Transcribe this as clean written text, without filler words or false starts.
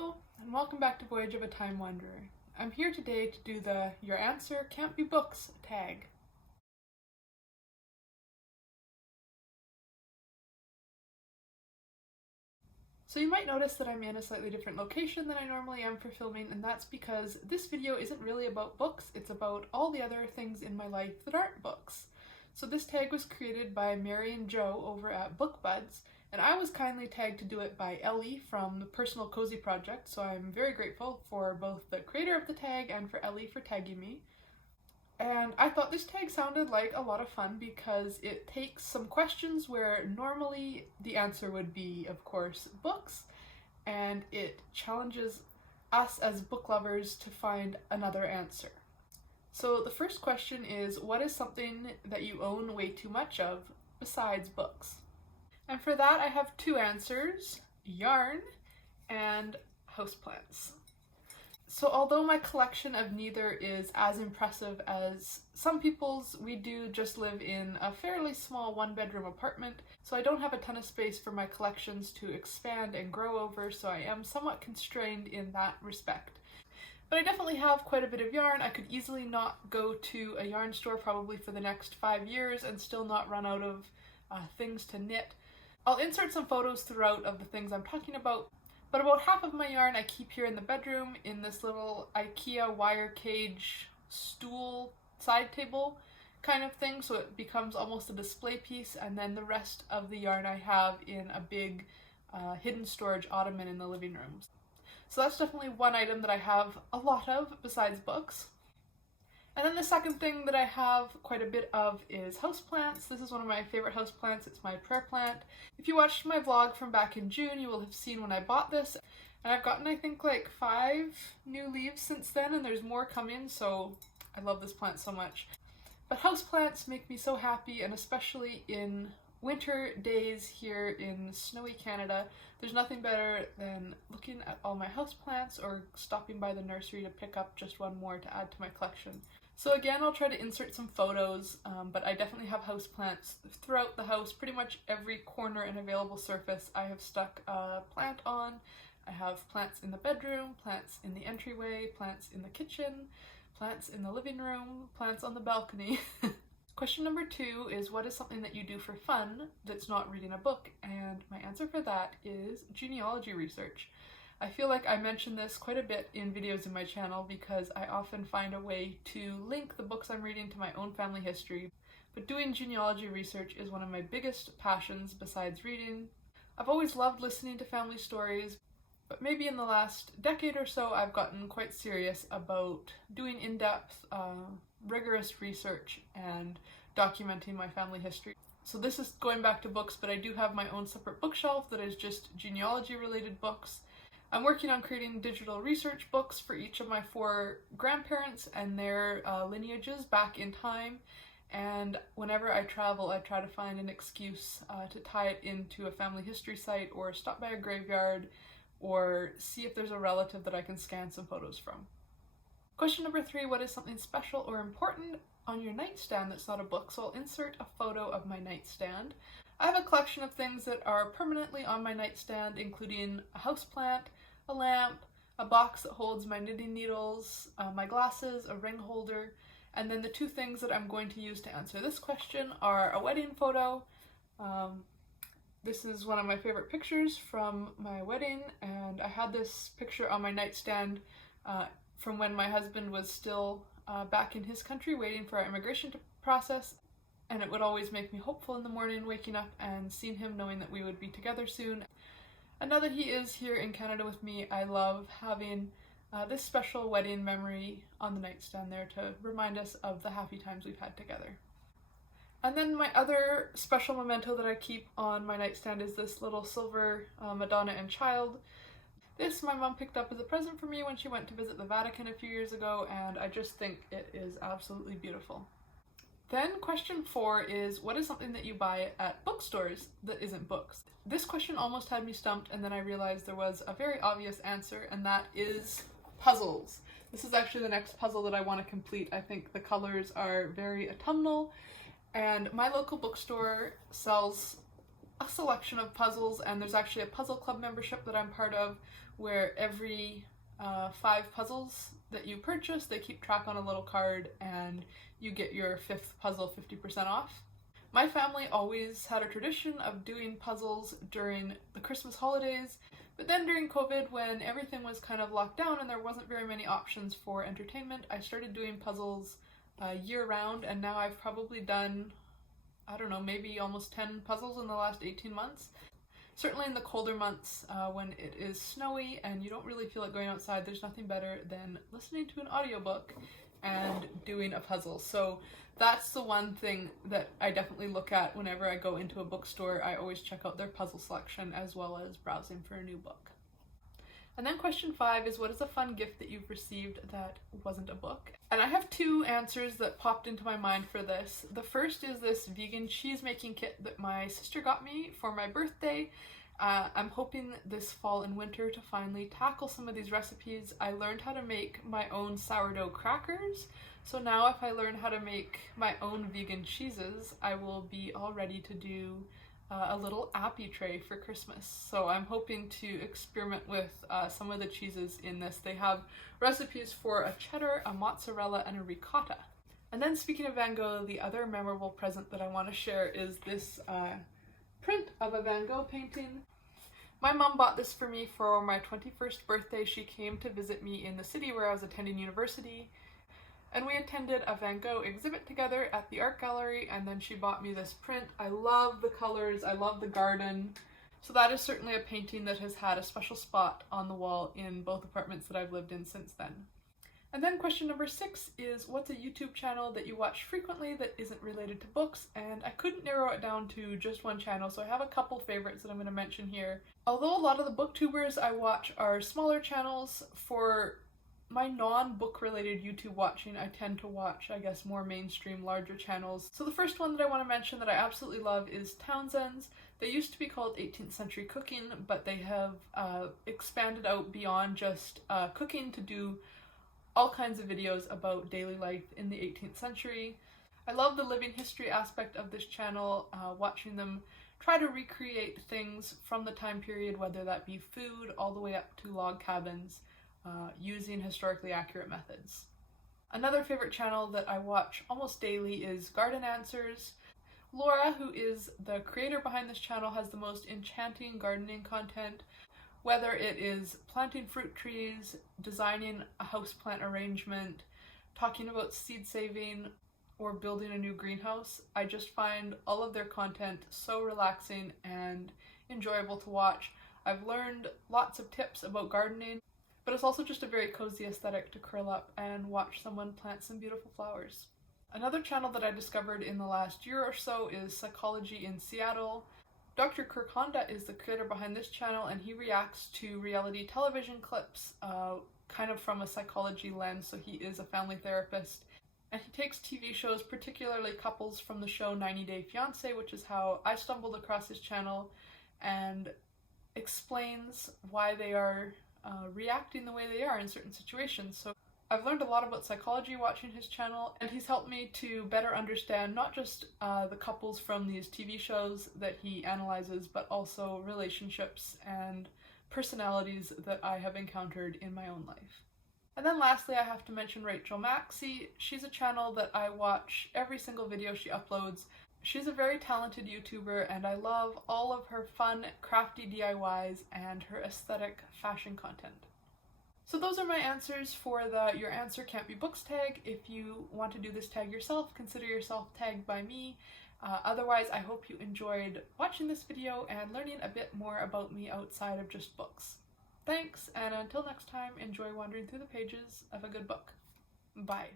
Hello, and welcome back to Voyage of a Time Wanderer. I'm here today to do the Your Answer Can't Be Books tag. So you might notice that I'm in a slightly different location than I normally am for filming, and that's because this video isn't really about books, it's about all the other things in my life that aren't books. So this tag was created by Mary and Joe over at BookBuds, and I was kindly tagged to do it by Ellie from the Personal Cozy Project, so I'm very grateful for both the creator of the tag and for Ellie for tagging me. And I thought this tag sounded like a lot of fun because it takes some questions where normally the answer would be, of course, books, and it challenges us as book lovers to find another answer. So the first question is, what is something that you own way too much of besides books? And for that I have two answers: yarn and houseplants. So although my collection of neither is as impressive as some people's, we do just live in a fairly small one-bedroom apartment, so I don't have a ton of space for my collections to expand and grow over, so I am somewhat constrained in that respect. But I definitely have quite a bit of yarn. I could easily not go to a yarn store probably for the next 5 years and still not run out of things to knit. I'll insert some photos throughout of the things I'm talking about, but about half of my yarn I keep here in the bedroom in this little IKEA wire cage stool side table kind of thing, so it becomes almost a display piece, and then the rest of the yarn I have in a big hidden storage ottoman in the living room. So that's definitely one item that I have a lot of besides books. And then the second thing that I have quite a bit of is houseplants. This is one of my favorite houseplants. It's my prayer plant. If you watched my vlog from back in June, you will have seen when I bought this. And I've gotten, I think, like 5 new leaves since then, and there's more coming, so I love this plant so much. But houseplants make me so happy, and especially in winter days here in snowy Canada, there's nothing better than looking at all my houseplants or stopping by the nursery to pick up just one more to add to my collection. So again, I'll try to insert some photos, but I definitely have houseplants throughout the house. Pretty much every corner and available surface I have stuck a plant on. I have plants in the bedroom, plants in the entryway, plants in the kitchen, plants in the living room, plants on the balcony. Question number 2 is, what is something that you do for fun that's not reading a book? And my answer for that is genealogy research. I feel like I mention this quite a bit in videos in my channel because I often find a way to link the books I'm reading to my own family history, but doing genealogy research is one of my biggest passions besides reading. I've always loved listening to family stories, but maybe in the last decade or so I've gotten quite serious about doing in-depth, rigorous research and documenting my family history. So this is going back to books, but I do have my own separate bookshelf that is just genealogy related books. I'm working on creating digital research books for each of my 4 grandparents and their lineages back in time, and whenever I travel I try to find an excuse to tie it into a family history site or stop by a graveyard or see if there's a relative that I can scan some photos from. Question number 3, what is something special or important on your nightstand that's not a book? So I'll insert a photo of my nightstand. I have a collection of things that are permanently on my nightstand, including a houseplant, a lamp, a box that holds my knitting needles, my glasses, a ring holder, and then the 2 things that I'm going to use to answer this question are a wedding photo. This is one of my favorite pictures from my wedding, and I had this picture on my nightstand from when my husband was still back in his country waiting for our immigration process, and it would always make me hopeful in the morning waking up and seeing him, knowing that we would be together soon. And now that he is here in Canada with me, I love having this special wedding memory on the nightstand there to remind us of the happy times we've had together. And then my other special memento that I keep on my nightstand is this little silver Madonna and Child. This my mom picked up as a present for me when she went to visit the Vatican a few years ago, and I just think it is absolutely beautiful. Then question 4 is, what is something that you buy at bookstores that isn't books? This question almost had me stumped, and then I realized there was a very obvious answer, and that is puzzles. This is actually the next puzzle that I want to complete. I think the colors are very autumnal, and my local bookstore sells a selection of puzzles, and there's actually a puzzle club membership that I'm part of where every 5 puzzles that you purchase, they keep track on a little card and you get your 5th puzzle 50% off. My family always had a tradition of doing puzzles during the Christmas holidays, but then during COVID, when everything was kind of locked down and there wasn't very many options for entertainment, I started doing puzzles year-round, and now I've probably done, I don't know, maybe almost 10 puzzles in the last 18 months. Certainly in the colder months, when it is snowy and you don't really feel like going outside, there's nothing better than listening to an audiobook and doing a puzzle. So that's the one thing that I definitely look at whenever I go into a bookstore. I always check out their puzzle selection as well as browsing for a new book. And then question 5 is, what is a fun gift that you've received that wasn't a book? And I have 2 answers that popped into my mind for this. The first is this vegan cheese making kit that my sister got me for my birthday. I'm hoping this fall and winter to finally tackle some of these recipes. I learned how to make my own sourdough crackers, so now if I learn how to make my own vegan cheeses, I will be all ready to do a little appy tray for Christmas. So I'm hoping to experiment with some of the cheeses in this. They have recipes for a cheddar, a mozzarella, and a ricotta. And then speaking of Van Gogh, the other memorable present that I want to share is this print of a Van Gogh painting. My mom bought this for me for my 21st birthday. She came to visit me in the city where I was attending university, and we attended a Van Gogh exhibit together at the art gallery, and then she bought me this print. I love the colors, I love the garden. So that is certainly a painting that has had a special spot on the wall in both apartments that I've lived in since then. And then question number 6 is, what's a YouTube channel that you watch frequently that isn't related to books? And I couldn't narrow it down to just one channel, so I have a couple favorites that I'm going to mention here. Although a lot of the booktubers I watch are smaller channels, for my non-book related YouTube watching, I tend to watch, I guess, more mainstream, larger channels. So the first one that I want to mention that I absolutely love is Townsend's. They used to be called 18th Century Cooking, but they have expanded out beyond just cooking to do all kinds of videos about daily life in the 18th century. I love the living history aspect of this channel, watching them try to recreate things from the time period, whether that be food all the way up to log cabins, using historically accurate methods. Another favorite channel that I watch almost daily is Garden Answers. Laura, who is the creator behind this channel, has the most enchanting gardening content. Whether it is planting fruit trees, designing a houseplant arrangement, talking about seed saving, or building a new greenhouse, I just find all of their content so relaxing and enjoyable to watch. I've learned lots of tips about gardening, but it's also just a very cozy aesthetic to curl up and watch someone plant some beautiful flowers. Another channel that I discovered in the last year or so is Psychology in Seattle. Dr. Kirk Honda is the creator behind this channel, and he reacts to reality television clips kind of from a psychology lens, so he is a family therapist. And he takes TV shows, particularly couples from the show 90 Day Fiancé, which is how I stumbled across his channel, and explains why they are reacting the way they are in certain situations. So I've learned a lot about psychology watching his channel, and he's helped me to better understand not just the couples from these TV shows that he analyzes, but also relationships and personalities that I have encountered in my own life. And then lastly, I have to mention Rachel Maxey. She's a channel that I watch every single video she uploads. She's a very talented YouTuber, and I love all of her fun, crafty DIYs and her aesthetic fashion content. So those are my answers for the Your Answer Can't Be Books tag. If you want to do this tag yourself, consider yourself tagged by me. Otherwise, I hope you enjoyed watching this video and learning a bit more about me outside of just books. Thanks, and until next time, enjoy wandering through the pages of a good book. Bye.